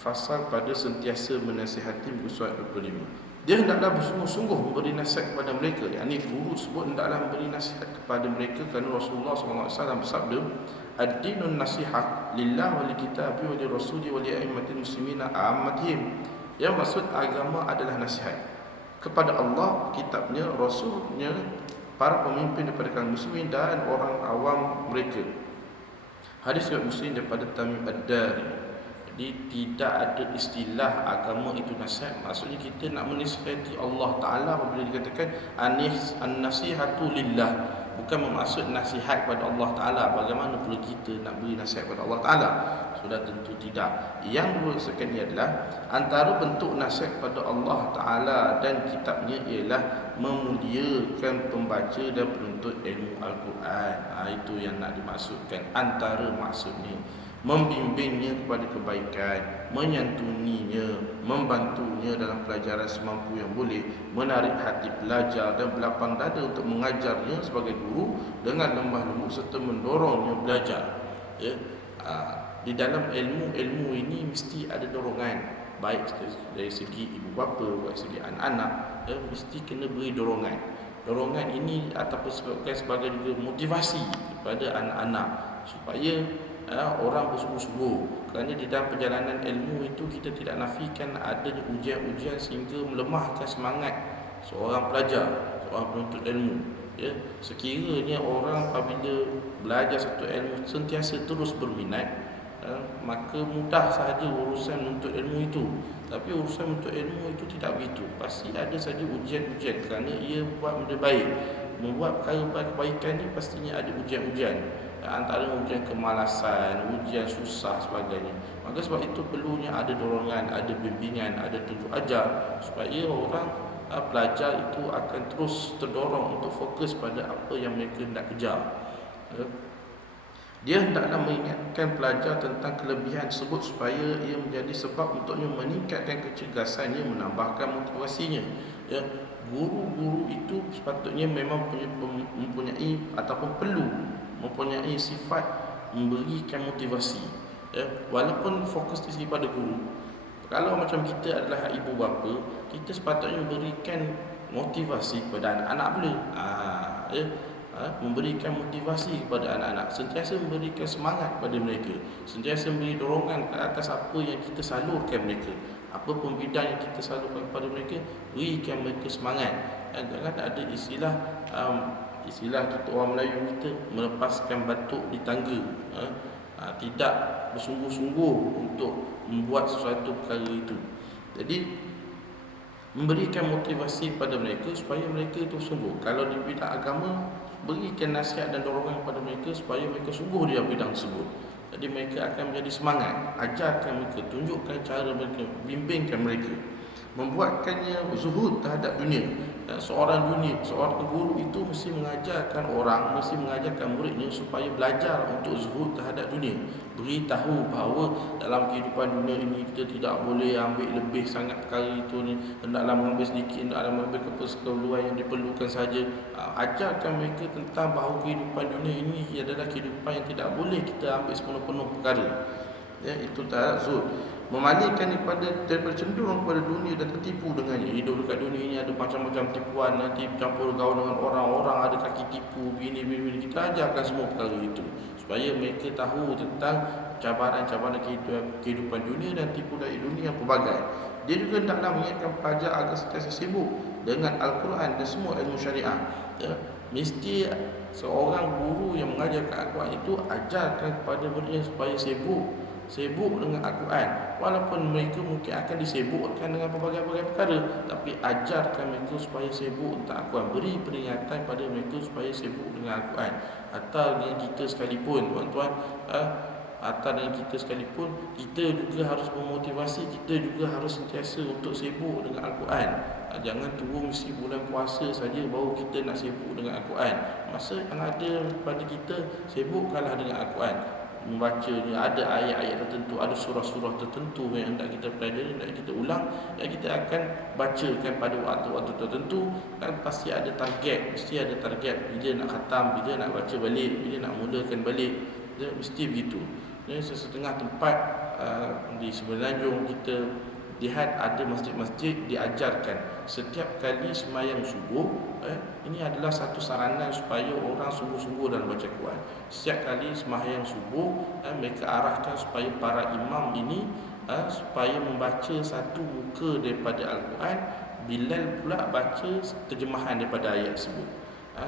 fasal pada sentiasa menasihati muka surat 25. Dia hendaklah bersungguh-sungguh memberi nasihat kepada mereka. Yang guru sebut hendaklah memberi nasihat kepada mereka kerana Rasulullah SAW bersabda, ad-dinun nasihah lillah wa li kitabi wa li rasuli wa li a'immatil muslimina ammatihim. Yang maksud agama adalah nasihat kepada Allah, kitabnya, rasulnya, para pemimpin daripada kalangan muslimin dan orang awam mereka. Hadis riwayat Muslim daripada Tamim Ad-Dari. Jadi tidak ada istilah agama itu nasihat. Maksudnya kita nak menasihati Allah Ta'ala apabila dikatakan an-nasihatu lillah, bukan bermaksud nasihat kepada Allah Ta'ala. Bagaimana pula kita nak beri nasihat kepada Allah Ta'ala? Sudah tentu tidak. Yang dimaksudkan ini adalah antara bentuk nasihat kepada Allah Ta'ala dan kitabnya ialah memuliakan pembaca dan penuntut ilmu Al-Quran. Itu yang nak dimaksudkan. Antara maksudnya membimbingnya kepada kebaikan, menyantuninya, membantunya dalam pelajaran semampu yang boleh, menarik hati pelajar dan berlapang dada untuk mengajarnya sebagai guru dengan lemah lembut serta mendorongnya belajar. Ya. Di dalam ilmu ini mesti ada dorongan, baik dari segi ibu bapa, dari segi anak-anak, ya, mesti kena beri dorongan. Dorongan ini ataupun sebabkan sebagai juga motivasi kepada anak-anak supaya orang bersungguh-sungguh. Kerana di dalam perjalanan ilmu itu kita tidak nafikan adanya ujian-ujian sehingga melemahkan semangat seorang pelajar, seorang penuntut ilmu. Ya, sekiranya orang apabila belajar satu ilmu sentiasa terus berminat, maka mudah sahaja urusan menuntut ilmu itu. Tapi urusan menuntut ilmu itu tidak begitu. Pasti ada saja ujian-ujian kerana ia buat benda baik. Membuat perkara kebaikan ni pastinya ada ujian-ujian. Antara ujian kemalasan, ujian susah sebagainya. Maka sebab itu perlunya ada dorongan, ada bimbingan, ada tunjuk ajar supaya orang pelajar itu akan terus terdorong untuk fokus pada apa yang mereka hendak kejar. Dia hendaklah mengingatkan pelajar tentang kelebihan tersebut supaya ia menjadi sebab untuknya meningkatkan kecergasannya, menambahkan motivasinya. Ya, guru-guru itu sepatutnya memang mempunyai ataupun perlu mempunyai sifat memberikan motivasi. Ya, walaupun fokus di sini pada guru. Kalau macam kita adalah ibu bapa, kita sepatutnya memberikan motivasi kepada anak-anak pula. Memberikan motivasi kepada anak-anak, sentiasa memberikan semangat kepada mereka, sentiasa memberi dorongan ke atas apa yang kita salurkan mereka. Apa pun bidang yang kita salurkan kepada mereka, berikan mereka semangat. Jangan ada istilah kita orang Melayu kita melepaskan batuk di tangga. Tidak bersungguh-sungguh untuk membuat sesuatu perkara itu. Jadi memberikan motivasi kepada mereka supaya mereka itu sungguh. Kalau di bidang agama, berikan nasihat dan dorongan kepada mereka supaya mereka sungguh di bidang tersebut. Jadi mereka akan menjadi semangat. Ajarkan mereka, tunjukkan cara mereka, bimbingkan mereka, membuatkannya zuhud terhadap dunia. Seorang guru itu mesti mengajarkan orang, mesti mengajarkan muridnya supaya belajar untuk zuhud terhadap dunia. Beritahu bahawa dalam kehidupan dunia ini kita tidak boleh ambil lebih sangat perkara itu ni. Hendaklah mengambil sedikit, hendaklah mengambil keperluan yang diperlukan saja. Ajarkan mereka tentang bahawa kehidupan dunia ini adalah kehidupan yang tidak boleh kita ambil sepenuh-penuh perkara. Ya, itu tak zuhud. Memalingkan daripada cenderung kepada dunia dan tertipu dengannya. Hidup dekat dunia ini ada macam-macam tipuan, nanti campur gaul dengan orang-orang, ada kaki tipu, bini. Kita ajarkan semua perkara itu supaya mereka tahu tentang cabaran-cabaran kehidupan dunia dan tipu daya dunia yang pelbagai. Dia juga hendaklah mengingatkan pelajar agar sentiasa sibuk dengan Al-Quran dan semua ilmu syariah. Ya, mesti seorang guru yang mengajarkan Al-Quran itu ajarkan kepada muridnya supaya sibuk dengan Al-Quran. Walaupun mereka mungkin akan disibukkan dengan berbagai-bagai perkara, tapi ajarkan mereka supaya sibuk tentang Al-Quran. Beri peringatan pada mereka supaya sibuk dengan Al-Quran. Atau dengan kita sekalipun, tuan-tuan, atau dengan kita sekalipun, kita juga harus memotivasi, kita juga harus sentiasa untuk sibuk dengan Al-Quran. Jangan tunggu mesti bulan puasa saja baru kita nak sibuk dengan Al-Quran. Masa yang ada pada kita, sibukkanlah dengan Al-Quran. Membacanya, ada ayat-ayat tertentu, ada surah-surah tertentu yang hendak kita pelajari, hendak kita ulang, yang kita akan bacakan pada waktu-waktu tertentu. Dan pasti ada target, mesti ada target bila nak khatam, bila nak baca balik, bila nak mulakan balik. Dia mesti begitu. Setengah tempat di Semenanjung kita lihat ada masjid-masjid diajarkan setiap kali sembahyang subuh, ini adalah satu saranan supaya orang sungguh-sungguh dalam baca Quran. Setiap kali sembahyang subuh, mereka arahkan supaya para imam ini supaya membaca satu muka daripada Al-Quran. Bilal pula baca terjemahan daripada ayat tersebut.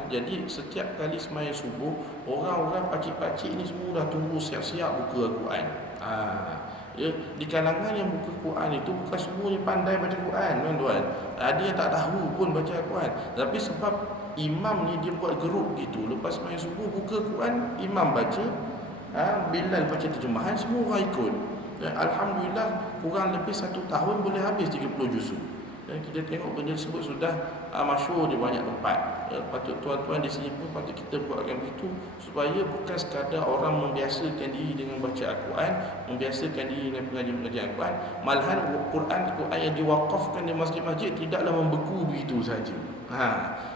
Jadi setiap kali sembahyang subuh, orang-orang pakcik-pakcik ni semua dah tunggu siap-siap buka Al-Quran. Ya, di kalangan yang buka Quran itu bukan semuanya pandai baca Quran, tuan-tuan. Ada yang tak tahu pun baca Quran. Tapi sebab imam ni dia buat geruk gitu, lepas sembahyang subuh buka Quran, imam baca, Bilal baca terjemahan, semua orang ikut. Alhamdulillah, kurang lebih 1 tahun boleh habis 30 juzuk. Kita tengok benda tersebut sudah masyhur di banyak tempat. Patut tuan-tuan di sini pun patut kita buatkan begitu, supaya bukan sekadar orang membiasakan diri dengan baca Al-Quran, membiasakan diri dengan pengajian-pengajian Al-Quran, malahan Quran yang diwakafkan di masjid-masjid tidaklah membeku begitu saja.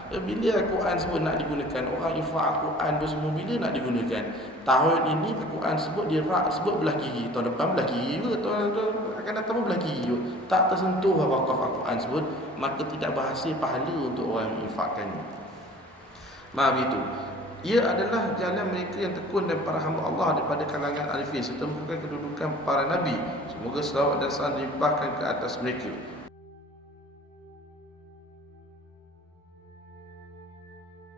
Bila Al-Quran sebut nak digunakan, orang infak Al-Quran semua bila nak digunakan. Tahun ini Al-Quran sebut, dia rak sebut belah kiri, tahun depan belah kiri ke, tahun akan datang pun belah kiri ke. Tak tersentuh wakaf Al-Quran sebut, maka tidak berhasil pahala untuk orang yang menginfakkannya. Begitu. Ia adalah jalan mereka yang tekun dan para hamba Allah daripada kalangan arifin, serta bukan kedudukan para nabi. Semoga selawat dan salam dilimpahkan ke atas mereka.